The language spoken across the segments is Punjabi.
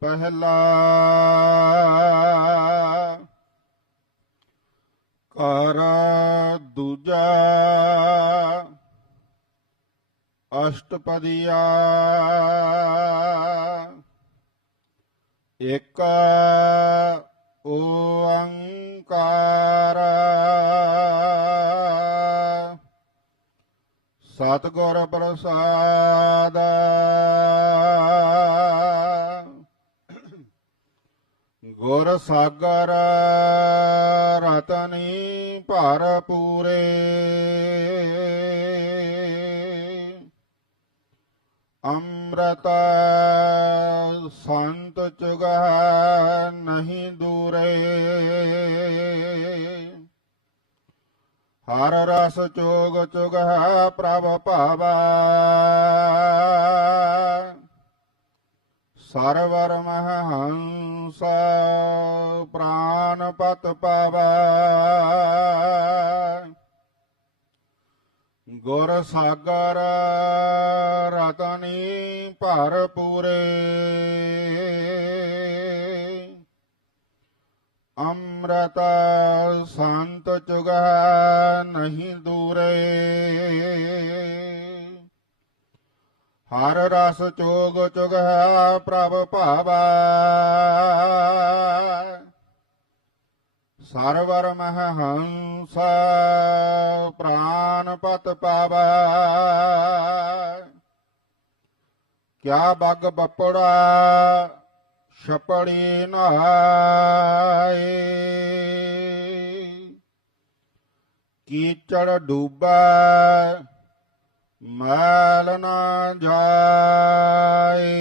ਪਹਿਲਾ ਕਰ ਦੂਜਾ ਅਸ਼ਟਪਦੀਆ ਇਕ ਓੰਕਾਰ ਸਤਗੁਰ ਪ੍ਰਸਾਦ ਗੁਰ ਸਾਗਰ ਰਤਨੀ ਭਰ ਪੂਰੇ ਅੰਮ੍ਰਿਤ ਸੰਤ ਚੁਗਹ ਨਹੀਂ ਦੂਰੇ ਹਰ ਰਸ ਚੋਗ ਚੁਗਹ ਪ੍ਰਭ ਭਾਵਾ ਸਰਵਰ ਮਹੰ ਪਤ ਪਾਵੈ ਗੁਰ ਸਾਗਰ ਰਤਨੀ ਭਰ ਪੂਰੇ ਅੰਮ੍ਰਿਤ ਸੰਤ ਚੁਗਾ ਨਹੀਂ ਦੂਰੇ ਹਰ ਰਸ ਚੋਗ ਚੁਗਹ ਪ੍ਰਭ ਭਾਵੈ ਸਰਵਰ ਮਹ ਹੰਸ ਪ੍ਰਾਨ ਪਤ ਪਾਵੈ ਕਿਆ ਬਗ ਬੱਪੜਾ ਛਪੜੀ ਨਾਏ ਕੀਚੜ ਡੂਬੈ ਮਾਲ ਨਾ ਜਾਏ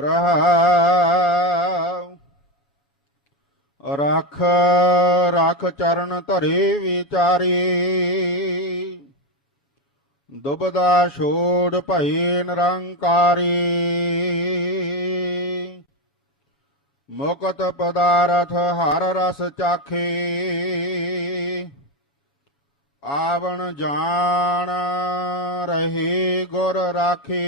ਰਹਾ ਰਖ ਰਖ ਚਰਨ ਧਰੇ ਵਿਚਾਰੇ ਦੁਬਦਾ ਛੋੜ ਭਈ ਨਿਰੰਕਾਰੀ ਮੁਕਤ ਪਦਾਰਥ ਹਰ ਰਸ ਚਾਖੇ ਆਵਣ ਜਾਣ ਰਹੀ ਗੁਰ ਰਾਖੇ